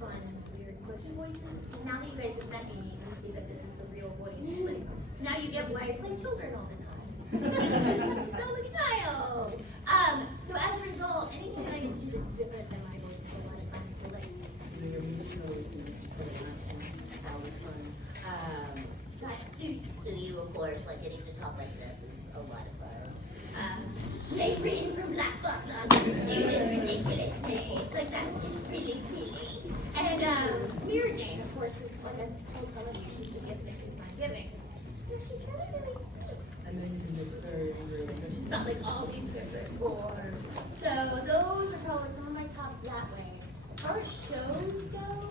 fun, weird, quirky voices. Because now that you guys have met me, you see that this is the real voice. Like, now you get why I play children all the time. So like a child. So as a result, anything that I get to do that's different than my voice is a lot of fun. So like, Your musical is that was fun. gosh, So you, of course, like getting to talk like this is a lot of fun. they've written from Black Butler on the stupidest, ridiculous things. Like that's just really silly. And Mira Jane, of course, is like I told some of you, she's the gift that keeps on giving. You know, she's really, really sweet. And then you can make her angry. She's got like all these different forms. So those are probably some of my tops that way. As far as shows go,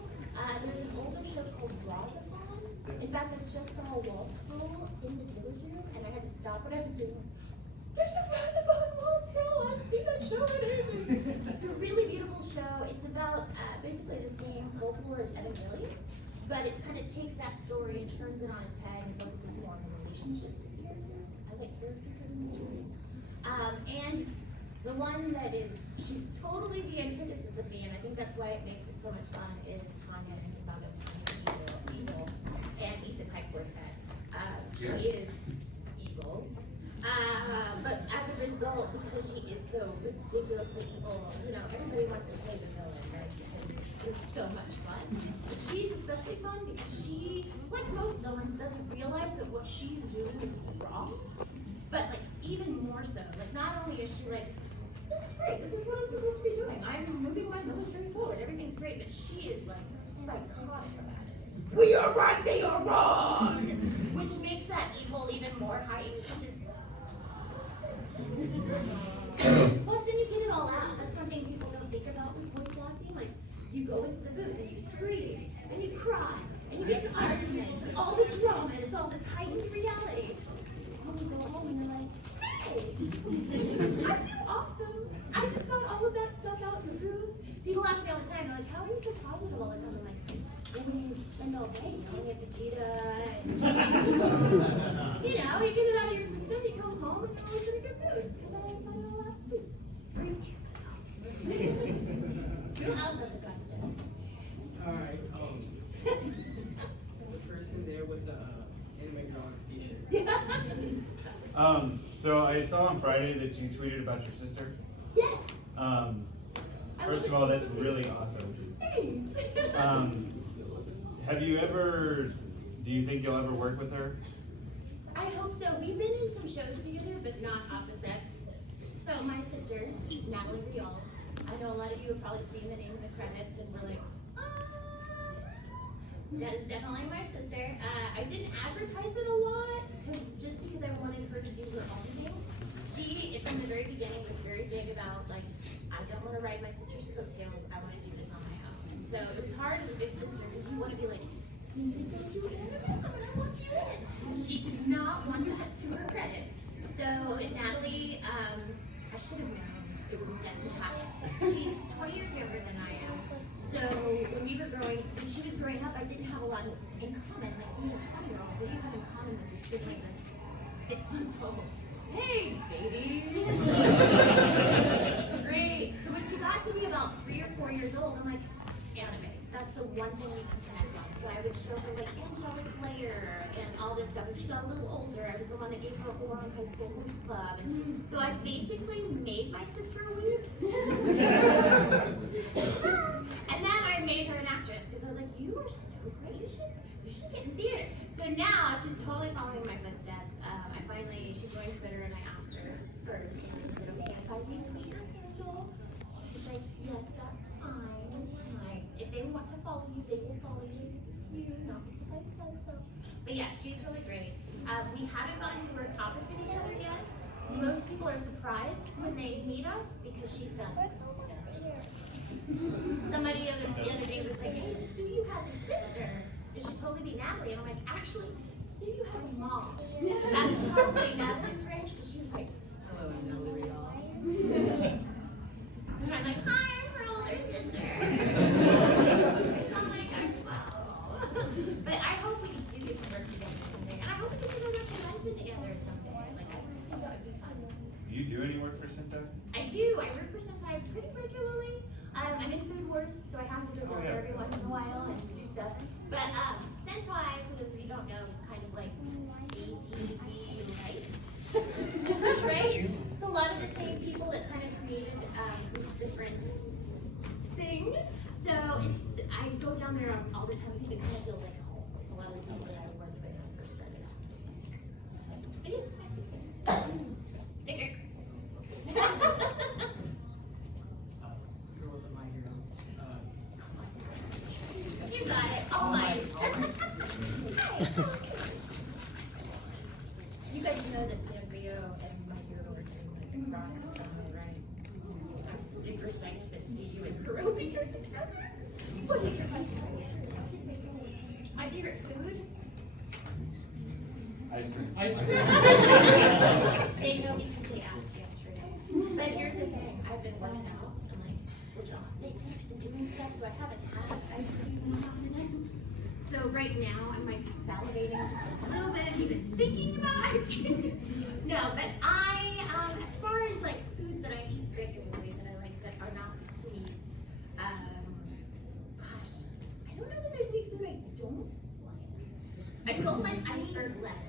there's an older show called Rosaphon. In fact, I just saw a wall scroll in the tailor's room, and I had to stop what I was doing. There's a Rosaphon wall scroll. I haven't seen that show in ages. It's a really beautiful show. It's about basically the same folklore as Evangelion, but it kind of takes that story and turns it on its head and focuses more on the relationships of characters. I like character-driven stories. And the one that is, she's totally the antithesis of me, and I think that's why it makes it so much fun, is Tanya in the Saga of Tanya Evil and Isekai Quartet. She is evil. But as a result, because she is so ridiculously evil, you know, everybody wants to play the villain, right? Because it's so much fun. But she's especially fun because she, like most villains, doesn't realize that what she's doing is wrong. But like even more so, like not only is she like, this is great, this is what I'm supposed to be doing. I'm moving my military forward, everything's great, but she is like psychotic about it. We are right, they are wrong! Which makes that evil even more heightened, which is plus then you get it all out. That's one thing people don't think about with voice acting. Like you go into the booth and you scream and you cry and you get in arguments and all the drama and it's all this heightened reality. And you go home and you're like, hey, I feel awesome. I just got all of that stuff out in the booth. People ask me all the time, they're like, how are you so positive all the time? I'm like, well, when you spend all day yelling at Vegeta and you know, you get it out of your system, you come home and you're always in a good mood. Because I got it all out. Who else has a question? Alright, the person there with the anime drawings t-shirt. So I saw on Friday that you tweeted about your sister. Yes. First of all, that's really awesome. Thanks. Have you ever, do you think you'll ever work with her? I hope so. We've been in some shows together, but not opposite. So my sister, Monica Rial, I know a lot of you have probably seen the name in the credits and we're like, that is definitely my sister. I didn't advertise it a lot, just because I wanted her to do her own thing. She, from the very beginning, was very big about, like, I don't want to ride my sister's coattails, I want to do this on my own. So it was hard as a big sister, because you want to be like, you need to go do anime, I want you in. She did not want that to her credit. So Natalie, I should have known it was destined to happen. She's 20 years younger than I am. So when she was growing up, I didn't have a lot in common. Like being a 20-year-old, what do you have in common with your sibling that's 6 months old? Hey, baby. Great. So when she got to be about 3 or 4 years old, I'm like, anime. That's the one thing we can connect on. So I would show her like Angelic Layer and all this stuff. When she got a little older, I was the one that gave her a Oran High School Blues Club. And so I basically made my sister a weird. And then I made her an actress because I was like, you are so great. You should get in theater. So now she's totally following my footsteps. She joined Twitter and I asked her first, is it okay if I retweet your handle? She's like, yes, that's fine. If they want to follow you, they will follow you because it's you, not because I said so. But yeah, she's really great. We haven't gotten to work opposite each other yet. Most people are surprised when they meet us because she sounds somebody the other day was like, hey, Suyu has a sister. It should totally be Natalie. And I'm like, actually, Suyu has a mom. That's probably Natalie's range because she's like, Hello, I'm Natalie Rial. and I'm like, hi, I'm her older sister. I'm like, I'm 12. But I hope we do get to work together or something. And I hope we get to go to a convention together or something. Like, I just think that would be fun. Do you do any work for Sentai? I do. I work for Sentai pretty regularly. I'm in Food Wars, so I have have to go down there every once in a while and do stuff. But Sentai, for those of you who don't know, is kind of like ATV light. Right? It's a lot of the same people that kind of created this different thing. So I go down there all the time because it kind of feels like home. It's a lot of the people that I worked with when I first started out. It is nice. Bigger. Girl with my hero. You got it. All mine. You guys know that Sanrio and my hero are doing like a cross family, right? I'm super psyched that CU and Kurobi are together. What is your question? My favorite food? Ice cream. They know because they asked yesterday. But here's the thing, I've been working out and like working on fitness and doing stuff, so I haven't had ice cream in a hot minute. So right now I might be salivating just a little bit, even thinking about ice cream. No, but as far as like foods that I eat regularly that I like that are not sweets, gosh, I don't know that there's any food I don't like. I don't like iceberg lettuce.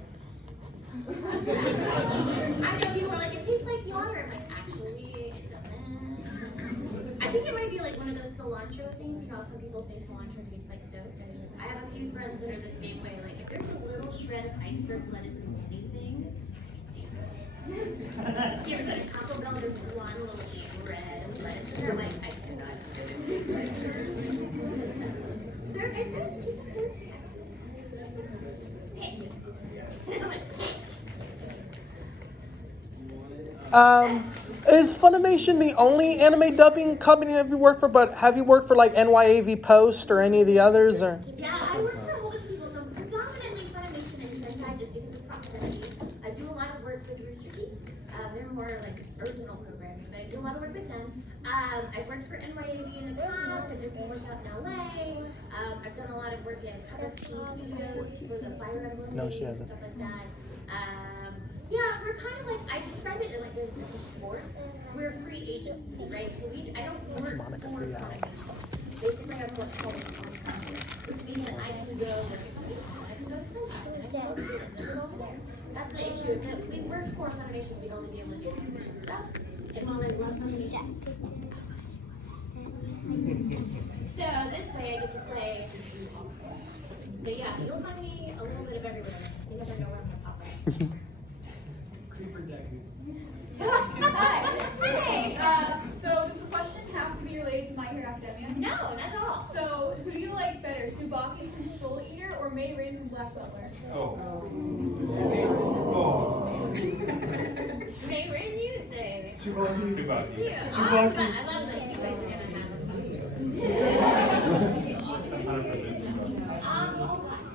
I know people are like, it tastes like water. I'm like, actually, it doesn't. I think it might be like one of those cilantro things. You know, some people say cilantro tastes like soap. I have a few friends that are the same way. Like, if there's a little shred of iceberg lettuce in anything, I can taste it. You ever go to Taco Bell? There's one little shred of lettuce in there. I'm like, I cannot do it. It tastes like dirt. It does taste like dirt. Hey. Is Funimation the only anime dubbing company have you worked for? But have you worked for like NYAV Post or any of the others? Or Yeah, I work for a whole bunch of people, so predominantly Funimation and Sentai just because of proximity. I do a lot of work with Rooster Teeth. They're more like original programming, but I do a lot of work with them. I've worked for NYAV in the past. I did some work out in LA. I've done a lot of work at KFC Studios for the Fire Emblem No, she games, hasn't. stuff like that. Yeah, we're kind of like, I describe it like as sports. We're free agents, right? So I don't work That's for Monica Rial. Funimation. Basically, I'm what's called a contractor, which means that I can go work at Funimation, I can go to Sentai, and I can go here, and I can go over there. That's the issue, is that we work for Funimation, we'd only be able to do Funimation stuff. And while I love Funimation, so this way I get to play. So yeah, you'll find me a little bit of everywhere. You never know where I'm gonna pop up. Creeper Deku. Hey! So does the question have to be related to My Hero Academia? No, not at all. So who do you like better, Tsubaki from Soul Eater or May Rin from Black Butler? Oh. May Rin, you say. Tsubaki. Yeah, awesome. I love that you guys are gonna have fun. 100% Tsubaki. Oh gosh.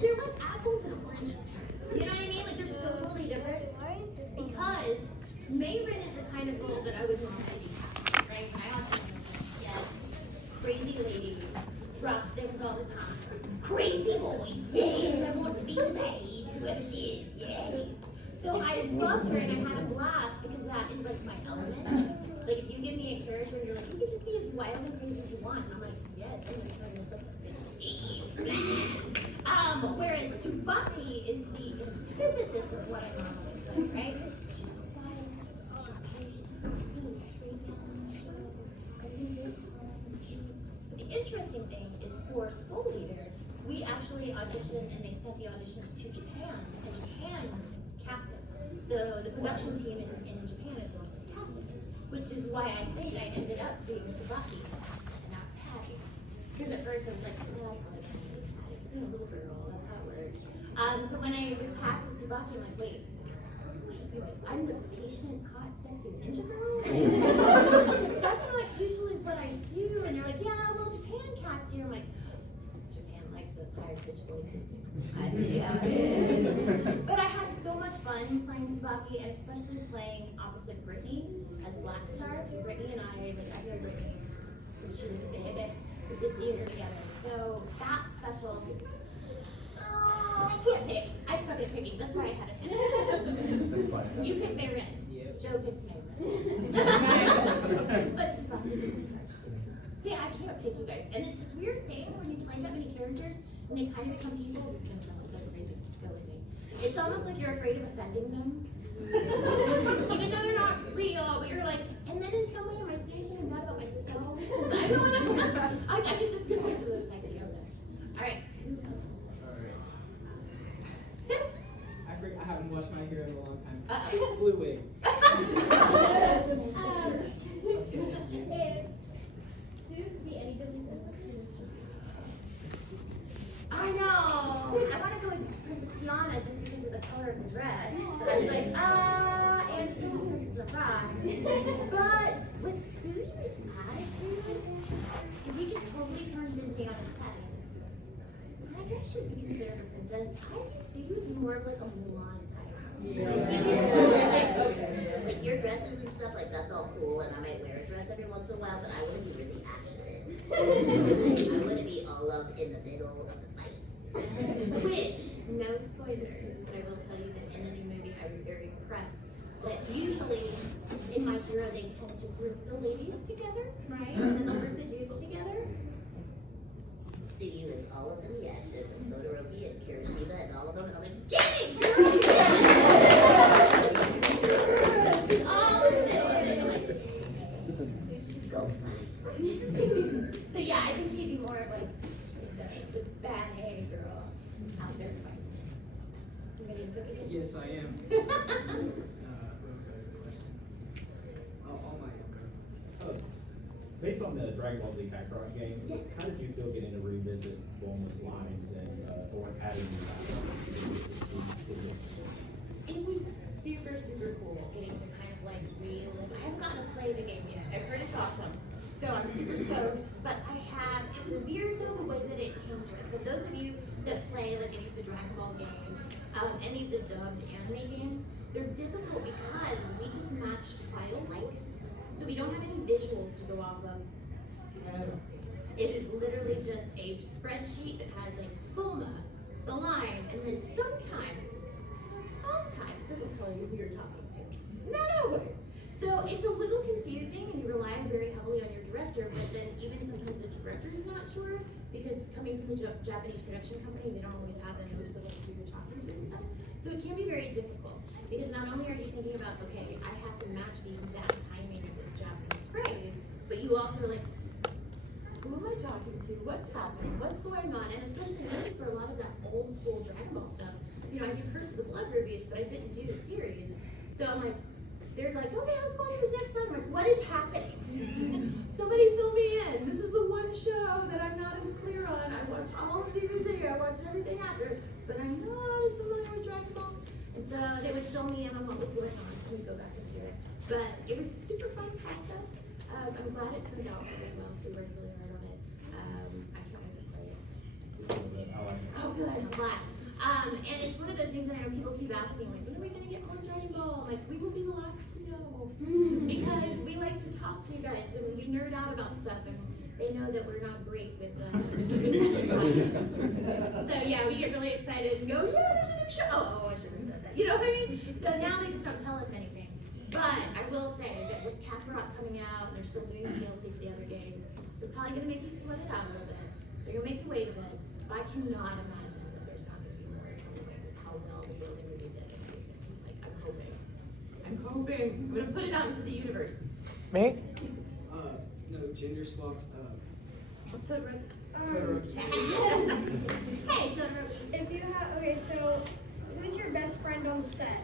They're like apples and oranges. You know what I mean? Like they're so totally different. Because May Rin is the kind of role that I would normally be cast, right? When I audition, yes, crazy lady, drops things all the time. Crazy voice, yes, I want to be the maid, whoever she is, yes. So I loved her and I had a blast because that is like my element. Like if you give me a character and you're like, you can just be as wild and crazy as you want. I'm like, yes, I'm gonna turn this up to 15. Whereas Tsubaki is the antithesis of what I normally play, right? She's quiet, she's patient, she's being straight down, but the interesting thing is for Soul Eater, we actually auditioned and they sent the auditions to Japan, and Japan cast it. So the production team in Japan is the one who cast it, which is why I think I ended up being Tsubaki and not Patty. Because at first I was like, oh, I probably can't be Patty, because I'm a little girl, that's how it works. So when I was cast as Tsubaki, I'm like, wait, I'm the patient, hot, sexy ninja girl? That's not usually what I do. And they're like, yeah, well, Japan cast you. I'm like, Japan likes those higher pitched voices. I see how it is. But I had so much fun playing Tsubaki, and especially playing opposite Brittany as Black Star. Because Brittany and I heard Brittany since she was a baby. We did theater together. So that's special. I can't pick. I suck at picking. That's why I haven't. That's fine. You pick May Rin. Yep. Joe picks May Rin. pick you guys. And it's this weird thing when you play that many characters and they kind of become people. This is gonna sound so crazy, just go with me. It's almost like you're afraid of offending them. Even though they're not real, but you're like, and then in some way am I saying something bad about myself? Since I'm the one that I could just go into this idea of it. Alright. I haven't watched My Hero in a long time. Uh-oh. Blue wig. I know. I want to go with Princess Tiana just because of the color of the dress. I was like, and this is the bride. But with Sue's attitude, if we could totally turn Disney on its head, I guess she'd be considered a princess. I think Sue would be more of like a Mulan type. Like your dresses and stuff, like that's all cool, and I might wear a dress every once in a while, but I want to be where the action is. I want to be all up in the middle of the fights. Which, no spoilers, but I will tell you that in the new movie I was very impressed that usually in My Hero they tend to group the ladies together, right? And they'll group the dudes together. Suyu is all up in the action with Todoroki and Kirishima and all of them, and I'm like, get it, girl! She's all in the middle of it. I'm like, go fight. So yeah, I think she'd be more of like the bad A girl out there fighting. You ready to cook it in? Yes, I am. What was the question? Oh my. Oh. Based on the Dragon Ball Z Kakarot game, Yes. how did you feel getting to revisit Bulma's lines and or adding It was super, super cool getting to kind of like relive. I haven't gotten to play the game yet. I've heard it's awesome. So I'm super stoked. But it was weird though the way that it came to us. So those of you that play like any of the Dragon Ball games, any of the dubbed anime games, they're difficult because we just matched file length. So we don't have any visuals to go off of. It is literally just a spreadsheet that has like Bulma, the line, and then sometimes it'll tell you who you're talking to. Not always. So it's a little confusing and you rely very heavily on your director, but then even sometimes the director is not sure because coming from the Japanese production company, they don't always have the notes of who you're talking to and stuff. So it can be very difficult because not only are you thinking about, okay, I have to match the exact timing of this Japanese phrase, but you also are like, who am I talking to? What's happening? What's going on? And especially for a lot of that old school Dragon Ball stuff, you know, I did Curse of the Blood Rubies, but I didn't do the series. So I'm like, they're like, okay, let's go on to this next slide. I'm like, what is happening? Somebody fill me in. This is the one show that I'm not as clear on. I watched all of DBZ, I watched everything after, but I'm not as familiar with Dragon Ball. And so they would show me in on what was going on. Let me go back into it. But it was a super fun process. I'm glad it turned out really well. We worked really hard on it. I can't wait to play it. Oh, good. I'm glad. And it's one of those things that I know people keep asking, like, when are we going to get more Dragon Ball? Like, we will be the last to know. Because we like to talk to you guys and we nerd out about stuff, and they know that we're not great with so yeah, we get really excited and go, yeah, there's a new show. Oh, I should have said that. You know what I mean? So now they just don't tell us anything. But I will say that with Kakarot coming out, and they're still doing DLC for the other games, they're probably going to make you sweat it out a little bit. They're going to make you wait a bit. But I cannot imagine that there's not going to be more of something like with how well the building really did. Like, I'm hoping. I'm going to put it out into the universe. Me? No, gender swapped. Todoroki. Todoroki. Hey, Todoroki. If you have, okay, so who's your best friend on the set?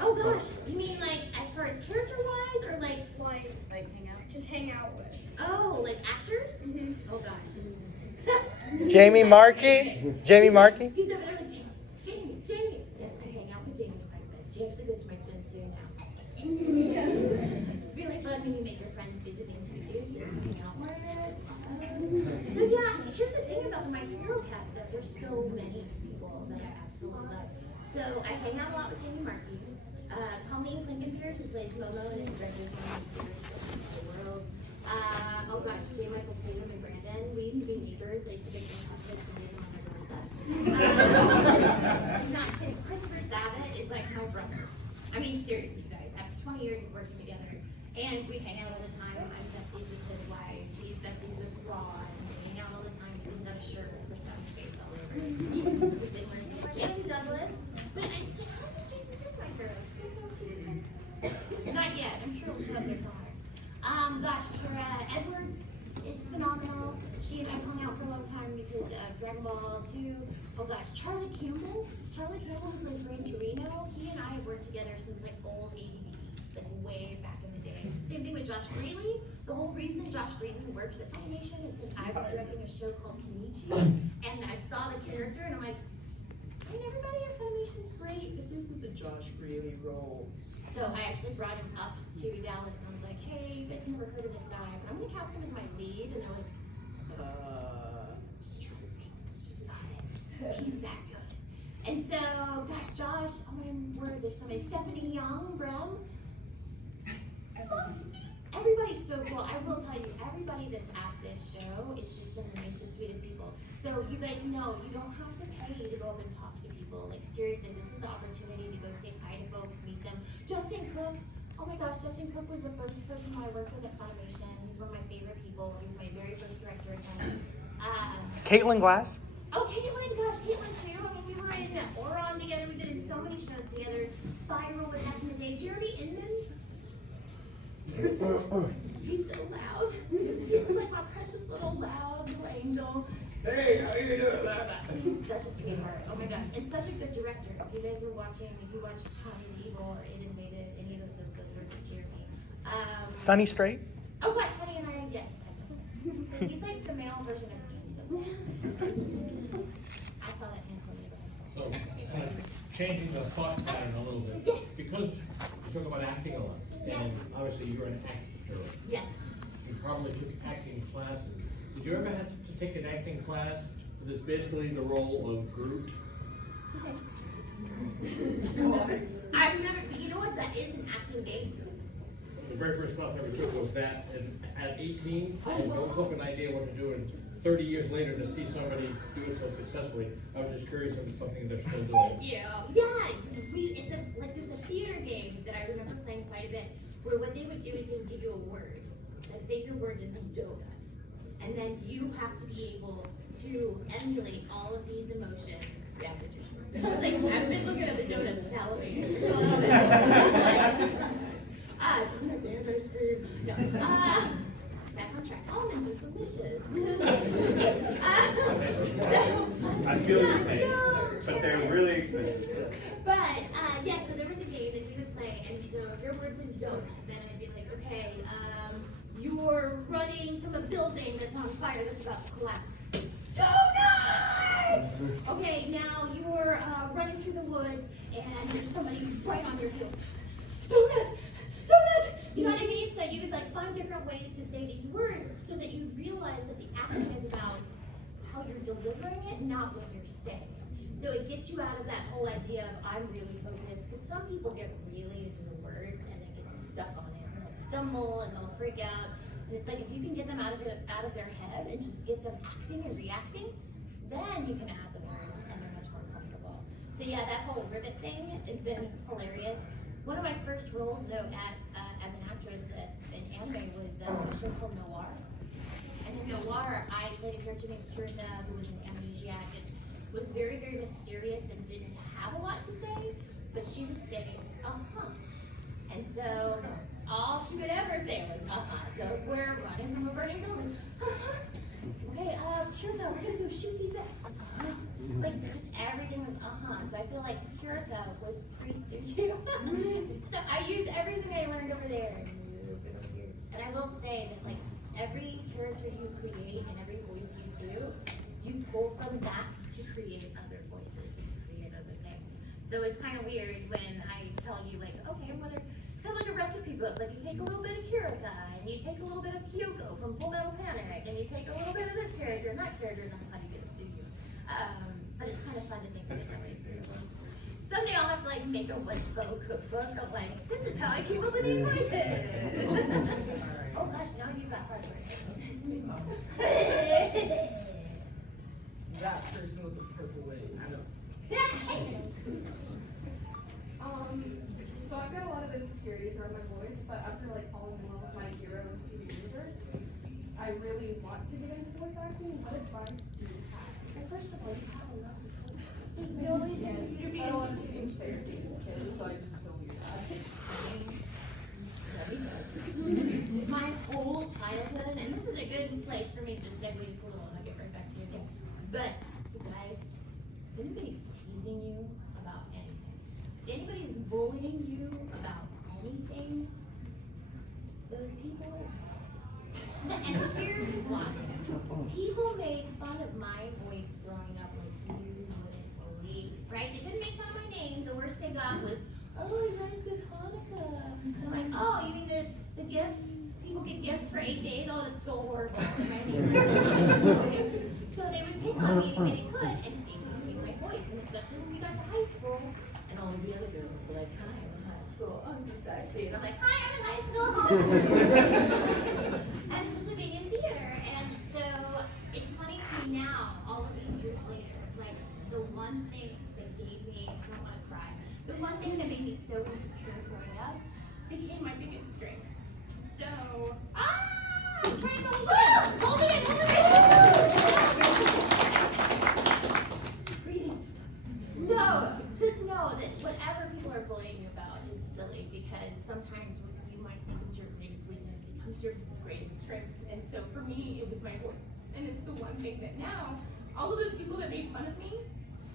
Oh gosh, you mean like as far as character-wise, or like Hang out. Just hang out with. oh, like actors? Mm-hmm. Oh gosh. Jamie Markey? Jamie Markey? He's over there like, Jamie. Yes, I hang out with Jamie quite a bit. She actually goes to my gym too now. It's really fun when you make your friends do the things you do. You hang out more. So yeah, here's the thing about the My Hero cast, that there's so many people that I absolutely love. So I hang out a lot with Jamie Markey. Colleen Clinkenbeard, who plays Momo and is director of the world. Oh gosh, J. Michael Tatum and Brandon. We used to be neighbors. I used to make them cupcakes and leave them on their doorstep. I'm not kidding. Christopher Sabat is like my brother. I mean, seriously, you guys. After 20 years of working together, And we hang out all the time. I'm besties with his wife. He's besties with Ron. We hang out all the time. He's got a shirt with some space all over it. He's been wearing Jason Douglas. But I don't think Jason's in my girl. Not yet. I'm sure she'll up there somewhere. Gosh, Kara Edwards is phenomenal. She and I hung out for a long time because of Dragon Ball 2. Oh gosh, Charlie Campbell. Charlie Campbell, who plays Rain Torino. He and I have worked together since like old ADV, like way back in the day. Same thing with Josh Greeley. The whole reason Josh Greeley works at Funimation is because I was directing a show called Kenichi, and I saw the character, and I'm like, I mean, everybody at Funimation's great, but this is a Josh Greeley role. So I actually brought him up to Dallas, and I was like, hey, you guys never heard of this guy, but I'm gonna cast him as my lead, and they're like, just trust me, he's got it. He's that good. And so, gosh, Josh, oh my word, there's so many. Stephanie Young, Brum. Everybody's so cool. I will tell you, everybody that's at this show is just the nicest, sweetest people. So you guys know, you don't have to pay to go up and talk to people. Like seriously, this is the opportunity to go say hi to folks, meet them. Justin Cook, oh my gosh, Justin Cook was the first person I worked with at Funimation. He's one of my favorite people. He was my very first director again. Caitlin Glass. Oh, Caitlin, gosh, Caitlin too. I mean, we were in Oron together. We did so many shows together. Spiral back in the day. Jeremy Inman. He's so loud. He's like my precious little loud little angel. Hey, how you doing? He's such a sweetheart. Oh my gosh, and such a good director. If you guys are watching, if you watched Tommy the Evil or It Invaded, any of those shows that directed Jeremy. Sunny Straight. Oh gosh, Sunny and I, yes. He's like the male version of me. So. I saw that handsome neighborhood. So, changing the thought pattern a little bit. Yes. Because you talk about acting a lot, Yes. and obviously you're an actor. Yes. You probably took acting classes. Did you ever have to take an acting class that's basically the role of Groot? I've never, you know what, that is an acting game. The very first class I ever took was that, and at 18, I had no fucking idea what to do, and 30 years later to see somebody do it so successfully, I was just curious if it's something they're still doing. Yeah, there's a theater game that I remember playing quite a bit, where what they would do is they would give you a word. Like say your word is donut. And then you have to be able to emulate all of these emotions. Yeah, Mr. Short. I was like, I've been looking at the donuts salivating. So, donuts and ice cream. No. Back on track. Almonds are delicious. I feel your pain, but they're really expensive. But, yeah, so there was a game that we would play, and so if your word was donut, then I'd be like, okay, you're running from a building that's on fire that's about to collapse. Donut! Okay, now you're running through the woods and there's somebody right on your heels. Donut! Donut! You know what I mean? So you would like find different ways to say these words so that you realize that the acting is about how you're delivering it, not what you're saying. So it gets you out of that whole idea of I'm really focused, because some people get really into the words and they get stuck on it. And they'll stumble and they'll freak out. And it's like if you can get them out of their head and just get them acting and reacting, then you can add the words and they're much more comfortable. So yeah, that whole ribbit thing has been hilarious. One of my first roles though as an actress in anime was a show called Noir. And in Noir, I played a character named Kirita who was an amnesiac and was very, very mysterious and didn't have a lot to say, but she would say, uh-huh. And so all she would ever say was, uh-huh. So if we're running from a burning building, uh-huh. Okay, Kirita, we're gonna go shoot these back. Uh-huh. Like, just everything was uh-huh. So I feel like Kirita was pre-studio. So I used everything I learned over there. And I will say that, like, every character you create and every voice you do, you pull from that to create other voices and create other things. So it's kind of weird when I tell you, like, okay, it's kind of like a recipe book. Like, you take a little bit of Kirika, and you take a little bit of Kyoko from Full Metal Panic, and you take a little bit of this character and that character, and that's how you get a studio. But it's kind of fun to think of it that way too. Someday I'll have to like make a Westboro cookbook of like, this is how I came up with these voices. Oh gosh, now you've got hard work. That person with the purple wave. I know. So I've got a lot of insecurities around my voice, but after like falling in love with my hero in Steven Universe, I really want to get into voice acting. What advice do you have? And first of all, you have a lovely voice. There's no reason for you to be I don't want to speech therapy with kids, so I just feel weird. My whole childhood, and this is a good place for me to just segue just a little, and I'll get right back to you again. But, you guys, if anybody's teasing you about anything, if anybody's bullying you about anything, those people, and here's why. People made fun of my voice growing up like you wouldn't believe, right? They didn't make fun of my name. The worst they got was, oh, it rhymes with Monica. And I'm like, oh, you mean the gifts? People get gifts for 8 days? Oh, that's so horrible. So they would pick on me any way they could, and they would make my voice. And especially when we got to high school, and all of the other girls were like, hi, I'm in high school. Oh, I'm so sexy. And I'm like, hi, I'm in high school. And especially being in theater. And so it's funny to me now, all of these years later, like the one thing that gave me, I don't want to cry, the one thing that made me so insecure growing up became my biggest strength. So, I'm trying to hold it in, Breathing. So, just know that whatever people are bullying you about is silly, because sometimes what you might think is your greatest weakness becomes your greatest strength. And so for me, it was my voice. And it's the one thing that now, all of those people that made fun of me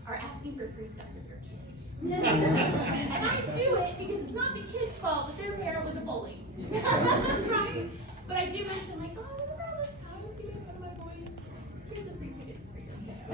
Are asking for free stuff with your kids. and I do it because it's not the kid's fault that their parent was a bully. Right? But I do mention like, oh, remember all those times you made fun of my voice? Here's the free tickets for your dad.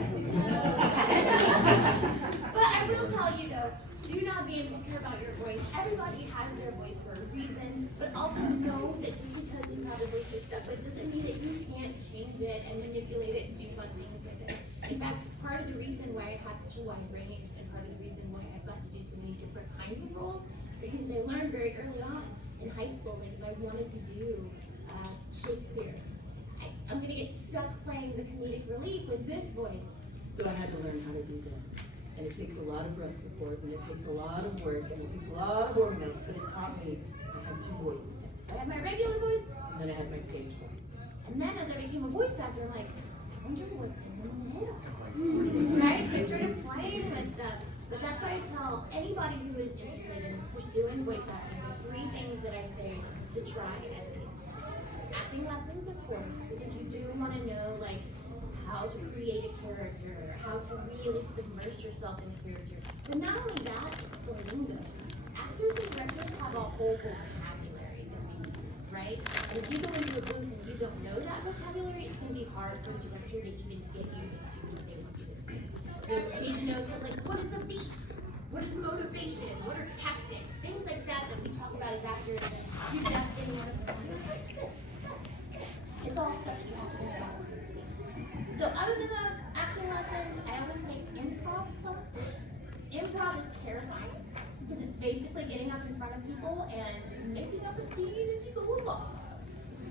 But I will tell you though, do not be insecure about your voice. Everybody has their voice for a reason, but also know that just because you have a voice or stuff, it doesn't mean that you can't change it and manipulate it and do fun things with it. In fact, part of the reason why it has such a wide range, and part of the reason why I've got to do so many different kinds of roles, is because I learned very early on in high school, like if I wanted to do Shakespeare, I'm gonna get stuck playing the comedic relief with this voice. So I had to learn how to do this. And it takes a lot of breath support, and it takes a lot of work, and it takes a lot of warming up, but it taught me I have two voices now. So I have my regular voice, And then I had my stage voice. and then as I became a voice actor, I'm like, I wonder what's in the middle. Right? So I started playing with stuff. But that's why I tell anybody who is interested in pursuing voice acting, the 3 things that I say to try at least. Acting lessons, of course, because you do want to know like how to create a character, how to really submerge yourself in a character. But not only that, it's the lingo. Actors and directors have a whole vocabulary that we use, right? And if you go into a booth and you don't know that vocabulary, it's going to be hard for a director to even get you to do what they want you to do. So you need to know stuff like, what is a beat? What is motivation? What are tactics? Things like that that we talk about as actors. You can ask anyone. It's all stuff that you have to know about. So other than the acting lessons, I always say improv classes. Improv is terrifying because it's basically getting up in front of people and making up a scene as you go along.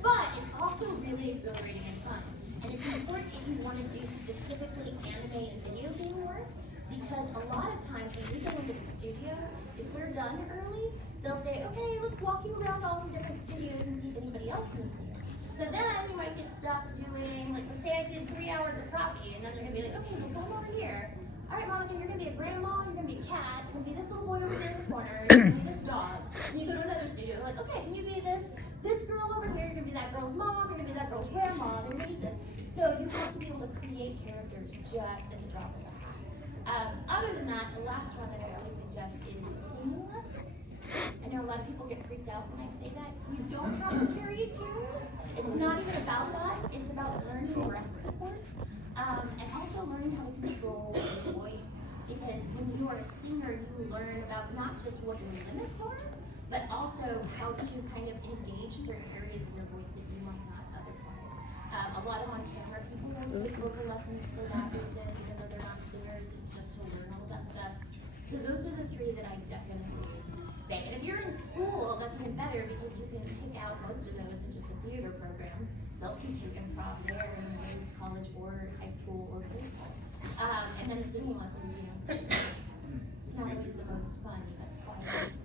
But it's also really exhilarating and fun. And it's important if you want to do specifically anime and video game work, because a lot of times when we go into the studio, if we're done early, they'll say, okay, let's walk you around all the different studios and see if anybody else needs you. So then you might get stuck doing, like, let's say I did 3 hours of Rocky, and then they're gonna be like, okay, so come over here. All right, Monica, you're gonna be a grandma, you're gonna be a cat, you're gonna be this little boy over there in the corner, you're gonna be this dog. And you go to another studio, like, okay, can you be this girl over here, you're gonna be that girl's mom, you're gonna be that girl's grandma, you're gonna be this. So you have to be able to create characters just at the drop of a hat. Other than that, the last one that I always suggest is singing lessons. I know a lot of people get freaked out when I say that. You don't have to carry a tune. It's not even about that. It's about learning breath support, and also learning how to control your voice. Because when you are a singer, you learn about not just what your limits are, but also how to kind of engage certain areas in your voice that you might not otherwise. A lot of on-camera people will take vocal lessons for that reason, even though they're not singers. It's just to learn all that stuff. So those are the 3 that I definitely say. And if you're in school, that's even better because you can pick out most of those in just a theater program. They'll teach you improv there, and whether it's college or high school or middle school. And then the singing lessons, you know, it's not always the most fun, but it's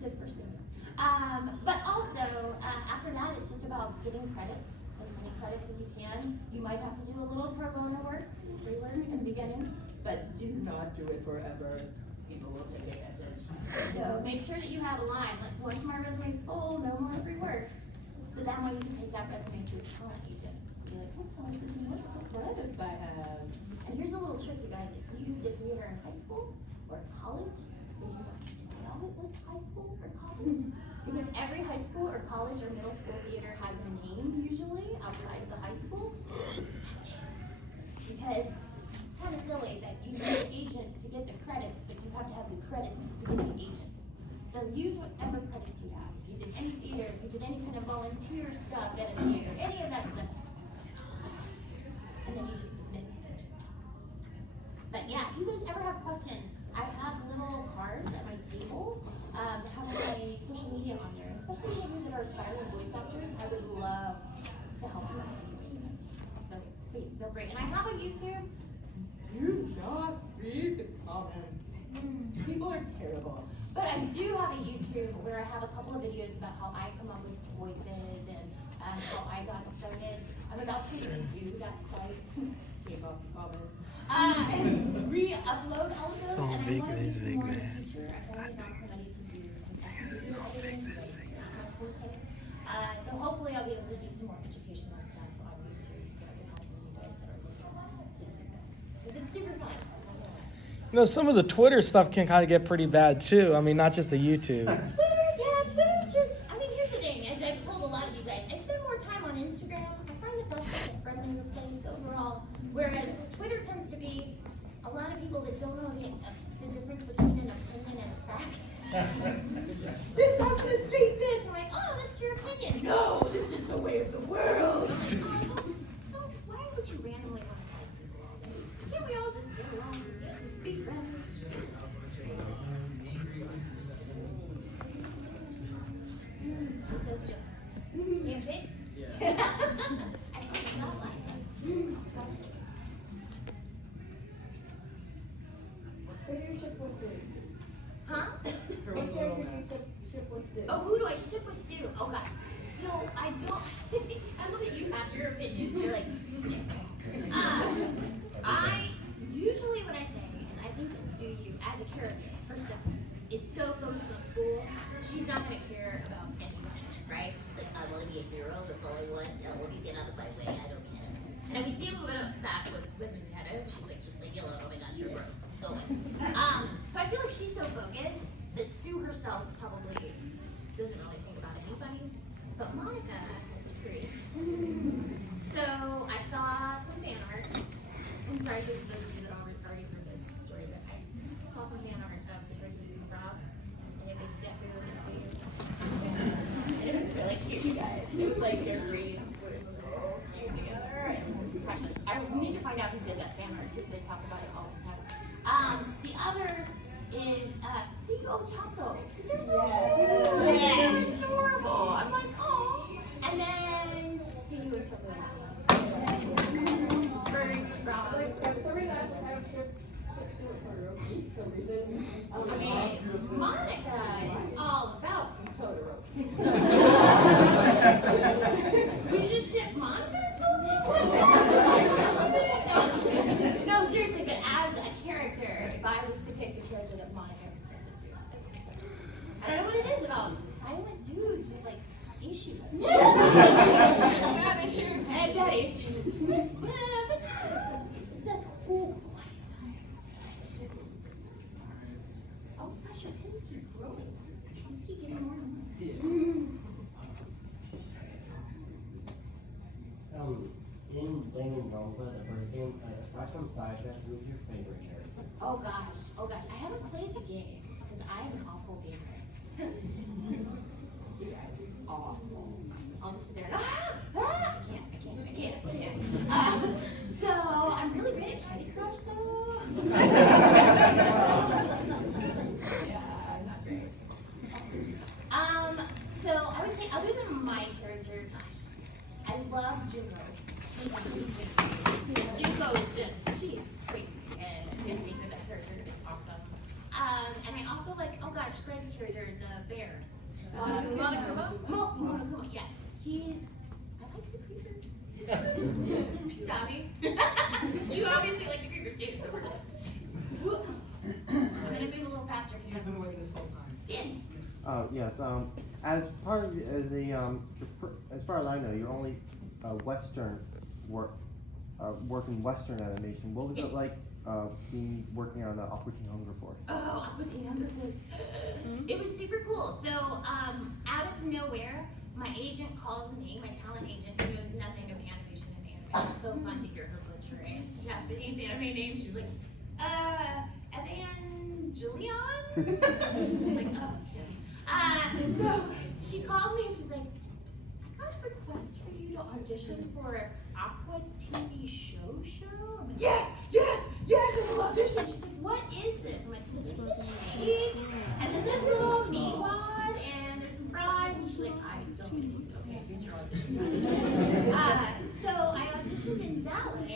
good for singing. But also, after that, it's just about getting credits, as many credits as you can. You might have to do a little pro bono work, free work in the beginning, but do not do it forever. People will take advantage. So make sure that you have a line, like once my resume is full, no more free work. So that way you can take that resume to a talent agent. Be like, oh, talent agent, look what credits I have. And here's a little trick, you guys. If you did theater in high school or college, then you want to tell it was high school or college. Because every high school or college or middle school theater has a name usually outside of the high school. Because it's kind of silly that you need an agent to get the credits, but you have to have the credits to get an agent. So use whatever credits you have. If you did any theater, if you did any kind of volunteer stuff at a theater, any of that stuff. And then you just submit to agents. But yeah, if you guys ever have questions, I have little cards at my table that have my social media on there. Especially people that are aspiring voice actors, I would love to help you out. So please feel free. And I have a YouTube. Do not read the comments. People are terrible. But I do have a YouTube where I have a couple of videos about how I come up with voices and how I got started. I'm about to redo that site. Take off the comments. And re-upload all of those. all And I big, want to do some big more in the man. future. I finally found somebody to do some video editing. So hopefully I'll be able to do some more educational stuff on YouTube so I can help some of you guys that are looking to do that. Because it's super fun. You know, some of the Twitter stuff can kind of get pretty bad too. I mean, not just the YouTube. Twitter's just, I mean, here's the thing, as I've told a lot of you guys, I spend more time on Instagram. I find that that's just a friendlier place overall, whereas Twitter tends to be a lot of people that don't know the difference between an opinion and a fact. This, I'm gonna state this, and I'm like, oh, that's your opinion. No, this is the way of the world. I'm like, oh, don't, why would you randomly want to fight people all day? Can't we all just get along and be friends? So says Joe. You okay? Yeah. I saw the job last time. Huh? Oh, who do I ship with Sue? Oh gosh. So I don't. I love that you have your opinions. You're like, I usually what I say is I think that Sue, you as a character herself, is so focused on school. She's not gonna care about anything, right? She's like, I want to be a hero. That's all I want. I want to get out of my way. I don't care. And we see a little bit of that with women Hedda. She's like, just like yellow. Oh my gosh, you're gross. Go away. So I feel like she's so focused that Sue herself probably doesn't really think about anybody. But Monica has security. So I saw some fan art. I'm sorry for those of you that already heard this story, but I saw some fan art of the Princess Frog, and it was decorated and sweet. And it was really cute, you guys. It was like their brains were so cute together and precious. I need to find out who did that fan art too. They talk about it all the time. The other is CEO Choco. Is there so cute? It's adorable. I'm like, oh. And then CEO Choco. I mean, Monica is all about some Totoro. We just ship Monica to Totoro? No, seriously, but as a character, if I was to pick the character that Monica represents you, I don't know what it is about silent dudes with like issues. Bad issues. Bad issues. Yeah, but it's a cool quiet time. Oh gosh, your pins keep growing. You just keep getting more and more. In Danganronpa, the first game, aside from Saiga, who's your favorite character? Oh gosh, I haven't played the games because I'm an awful gamer. You guys are awful. I'll just sit there and I can't. So I'm really great at Candy Crush though. Yeah, I'm not great. So I would say other than my character, gosh, I love Junko. Junko is just, she's crazy, and I think that character is awesome. And I also like, oh gosh, Greg's character, the bear. Monica, yes. He's, I like the creepers. Dobby. You obviously like the creepers too, so we're good. I'm gonna move a little faster He's because been waiting this whole time. Dan. Yes. As part of as far as I know, you're only Western working Western animation. What was it like working on the Aqua Teen Hunger Force? Oh, Aqua Teen Hunger Force. It was super cool. So, out of nowhere, my agent calls me, my talent agent, who knows nothing of animation and anime. It's so fun to hear her butcher a Japanese anime name. She's like, Evangelion? I'm like, oh, okay. So she called me and she's like, I got a request for you to audition for an Aqua TV show. I'm like, yes, I will audition. She's like, what is this? I'm like, so there's this cake, and then this little meat wad, and there's some fries. And she's like, I don't need to, okay, here's your audition. So I auditioned in Dallas,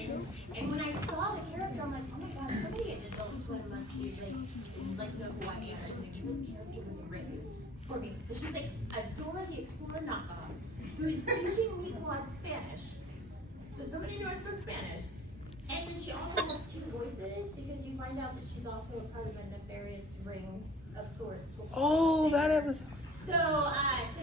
and when I saw the character, I'm like, oh my god, somebody at Adult Swim must be like know who I am, because this character was written for me. So she's like a Dora the Explorer knockoff who is teaching Meatwad Spanish. So somebody knew I spoke Spanish. And then she also has two voices because you find out that she's also a part of a nefarious ring of sorts. Oh, that episode. So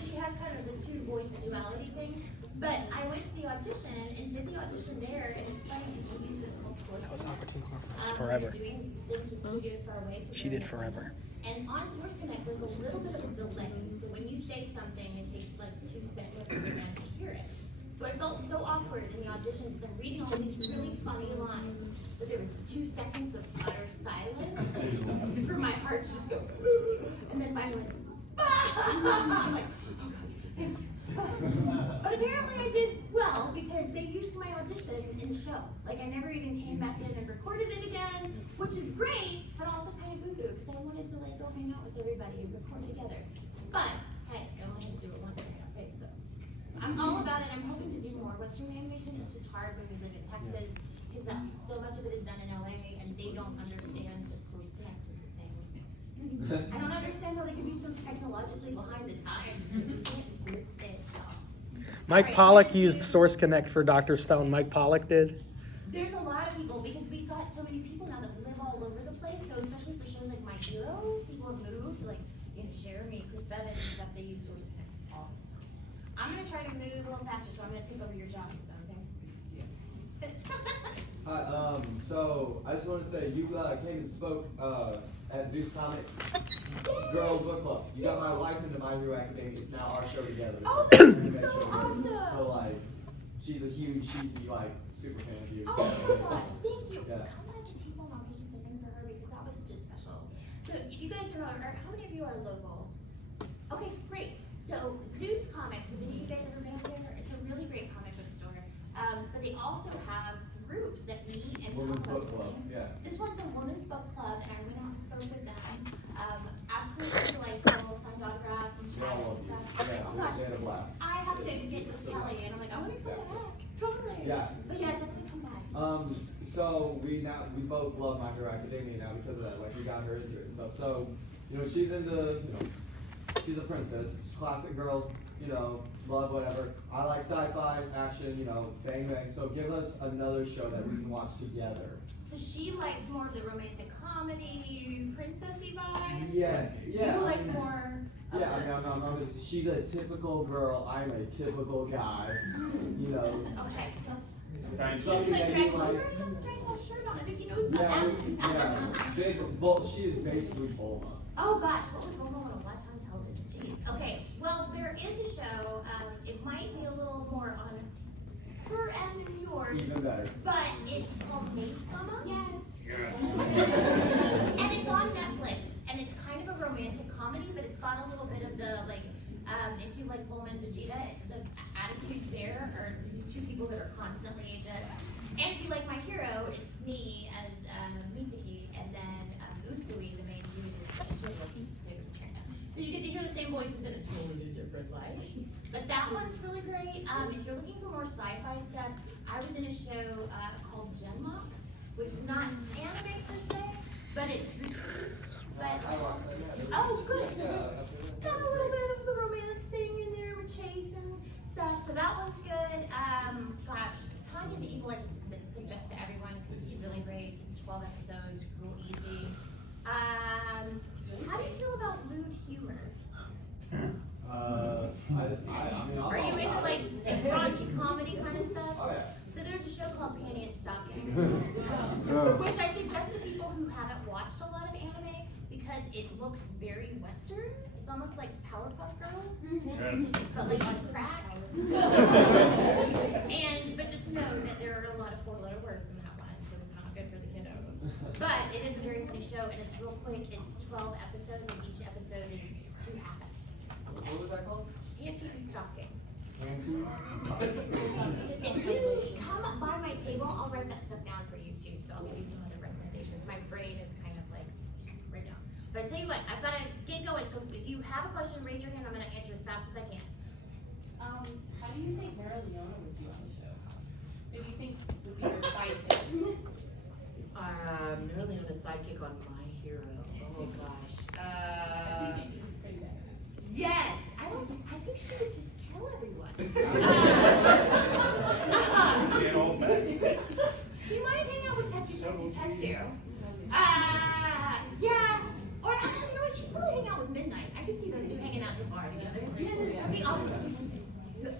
she has kind of the two voice duality thing. But I went to the audition and did the audition there, and it's funny because we use what's called Source That was Connect. Aqua Teen Hunger Force forever. Doing things with studios far away. She did forever. And on Source Connect, there's a little bit of a delay. So when you say something, it takes like 2 seconds for them to hear it. So I felt so awkward in the audition because I'm reading all these really funny lines, but there was 2 seconds of utter silence for my heart to just go, and then finally, I'm like, oh God, thank you. But apparently I did well because they used my audition in the show. Like I never even came back in and recorded it again, which is great, but also kind of boo-boo because I wanted to like go hang out with everybody and record together. But hey, I only had to do it once right now, right? So I'm all about it. I'm hoping to do more Western animation. It's just hard when we live in Texas because so much of it is done in LA and they don't understand that Source Connect is a thing. I don't understand how they can be so technologically behind the times. Mike Pollock used Source Connect for Dr. Stone. Mike Pollock did. There's a lot of people because we've got so many people now that live all over the place. So especially for shows like My Hero, people have moved. Like Jeremy, Chris Bevins and stuff. They use Source Connect all the time. I'm gonna try to move a little faster, so I'm gonna take over your job. Is that okay? Hi. So I just want to say you came and spoke at Zeus Comics Girls Book Club. You got my wife into My Hero Academia. It's now our show together. Oh, that's so awesome. So like, she'd be like super fan of you. Oh my gosh, thank you. Yeah. Come at the table and I'll do something for her because that was just special. So if you guys are, how many of you are local? Okay, great. So Zeus Comics, have any of you guys ever been up there? It's a really great comic book store. But they also have groups that meet and Women's talk Book Club, things. yeah. This one's a women's book club, and I went out and spoke with them. Absolutely delightful, signed autographs and chat and stuff. Yeah, Oh gosh, they had a blast. I have to get with Kelly, and I'm like, I want to come back, totally. Yeah. But yeah, definitely come back. So we both love My Hero Academia now because of that. Like we got her into it and stuff. So, she's into, she's a princess, she's a classic girl, love whatever. I like sci-fi, action, bang bang. So give us another show that we can watch together. So she likes more of the romantic comedy, princessy vibes? Yeah. You like more of Yeah, the... no, she's a typical girl, I'm a typical guy, Okay. Thanks. Something He's like, that you Dracula, like. he's already got the Dracula shirt on. I think he knows about that. She is basically Bulma. Oh gosh, what would Momo want to watch on television? Jeez. Okay, well, there is a show, it might be a little more on her end than yours, Even better. but it's called Maid-sama. And it's on Netflix, and it's kind of a romantic comedy, but it's got a little bit of the, if you like Bulma and Vegeta, the attitudes there are these two people that are constantly ageist. And if you like My Hero, it's me as Misaki, and then Usui, the main dude, is Jin. So you get to hear the same voices in a totally different light. But that one's really great. If you're looking for more sci-fi stuff, I was in a show called Genlock, which is not anime per se, but it's But, I watched that. oh, good, so there's got a little bit of the romance thing in there with Chase and stuff, so that one's good. Gosh, Tanya the Eagle I just suggest to everyone, because it's really great. It's 12 episodes, real easy. How do you feel about lewd humor? Are you into like raunchy comedy kind of stuff? Oh yeah. So there's a show called Panty and Stocking, which I suggest to people who haven't watched a lot of anime because it looks very Western. It's almost like Powerpuff Girls, but like on crack. But just know that there are a lot of 4-letter words in that one, so it's not good for the kiddos. But it is a very funny show, and it's real quick. It's 12 episodes, and each episode is 2 half episodes. What was that called? Panty and Stocking. Panty. If you come by my table, I'll write that stuff down for you too, so I'll give you some other recommendations. My brain is kind of like right now. But I tell you what, I've got to get going, so if you have a question, raise your hand. I'm going to answer as fast as I can. How do you think Mara Leona would do on the show? Who do you think would be her sidekick? Mara Leona's sidekick on My Hero. Oh gosh. I think she'd be pretty badass. Yes, I think she would just kill everyone. She might hang out with Tetsu. Yeah. Or actually, you know what? She'd probably hang out with Midnight. I could see those two hanging out in the bar together. That'd be awesome. Yes.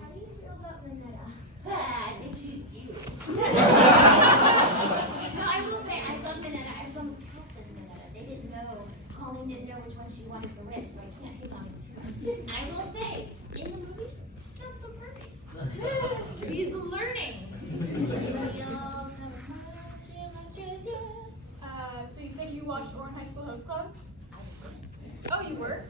How do you feel about Minetta? I think she's cute. No, I will say, I love Minetta. I was almost cast as Minetta. They didn't know, Colleen didn't know which one she wanted for which, so I can't hate on him too much. I will say, in the movie, not so perfect. He's learning. Anybody else have a question? So you said you watched Orange High School Host Club? Oh, you were?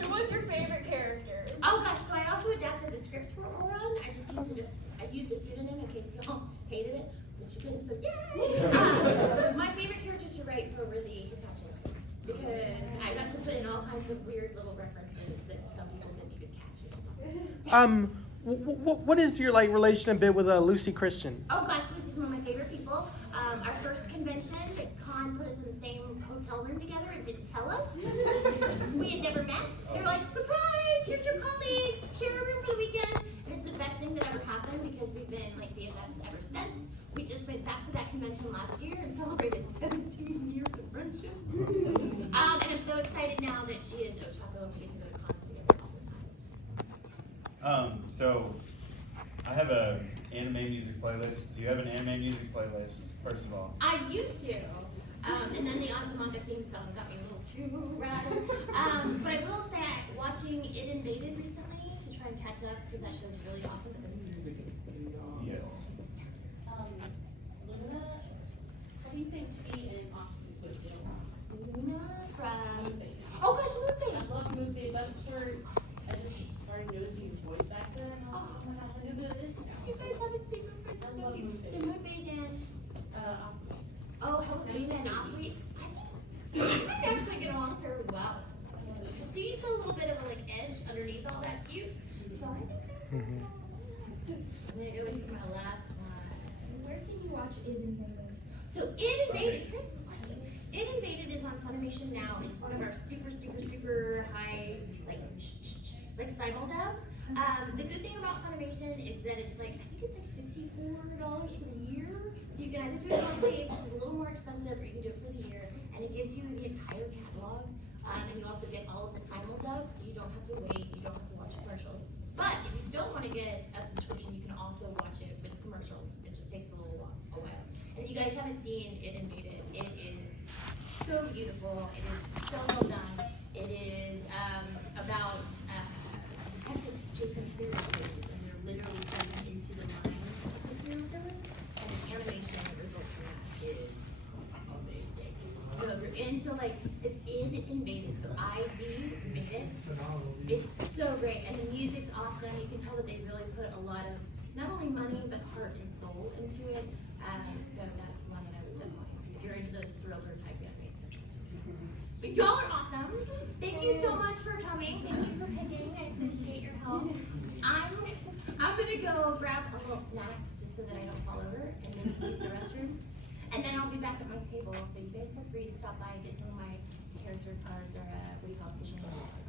Who was your favorite character? Oh gosh, so I also adapted the scripts for Oron. I just used a pseudonym in case y'all hated it, but you didn't, so yay! My favorite characters to write for really Hitachi twins, because I got to put in all kinds of weird little references that some people didn't even catch. It was awesome. What is your like relationship with Lucy Christian? Oh gosh, Lucy's one of my favorite people. Our first convention, Con put us in the same hotel room together and didn't tell us. We had never met. They're like, surprise, here's your colleagues, share a room for the weekend. And it's the best thing that ever happened because we've been like BFFs ever since. We just went back to that convention last year and celebrated 17 years of friendship. And I'm so excited now that she is Ochako and we get to go to cons together all the time. So I have a anime music playlist. Do you have an anime music playlist, first of all? I used to. And then the Azumanga theme song got me a little too rattled. But I will say, watching It Invaded recently to try and catch up because that show's really awesome. But the music is phenomenal. Yes. Luna, how do you think she and Austin would get along? Luna from. Moonface. Oh gosh, Moonface! I love Moonface. That's where I just started noticing his voice back then. And I was like, oh my gosh, I knew who it is now. You guys haven't seen Moonface? That's so cute. So Moonface and. Austin. Oh, Luna and Osweet. I think they actually get along fairly well. Sue's got a little bit of a like edge underneath all that cute. So I think they're I'm gonna go with my last one. Where can you watch It Invaded? So It Invaded, good question. It Invaded is on Funimation now. It's one of our super high like simuldubs. The good thing about Funimation is that it's like I think it's like $54 for the year. So you can either do it monthly, which is a little more expensive, or you can do it for the year, and it gives you the entire catalog. And you also get all of the simuldubs, so you don't have to wait, you don't have to watch commercials. But if you don't want to get a subscription, you can also watch it with commercials. It just takes a little while. And if you guys haven't seen It Invaded, it is so beautiful. It is so well done. It is about detectives chasing serial killers, and they're literally going into the minds of the serial killers. And the animation that results from that is amazing. So if you're into like, it's Id Invaded, so ID made it. It's so great, and the music's awesome. You can tell that they really put a lot of not only money but heart and soul into it. So that's one that I would definitely, if you're into those thriller type animes. But y'all are awesome. Thank you so much for coming. Thank you for picking. I appreciate your help. I'm gonna go grab a little snack just so so that I don't fall over and then use the restroom. And then I'll be back at my table, so you guys feel free to stop by and get some of my character cards or what do you call it, social media cards.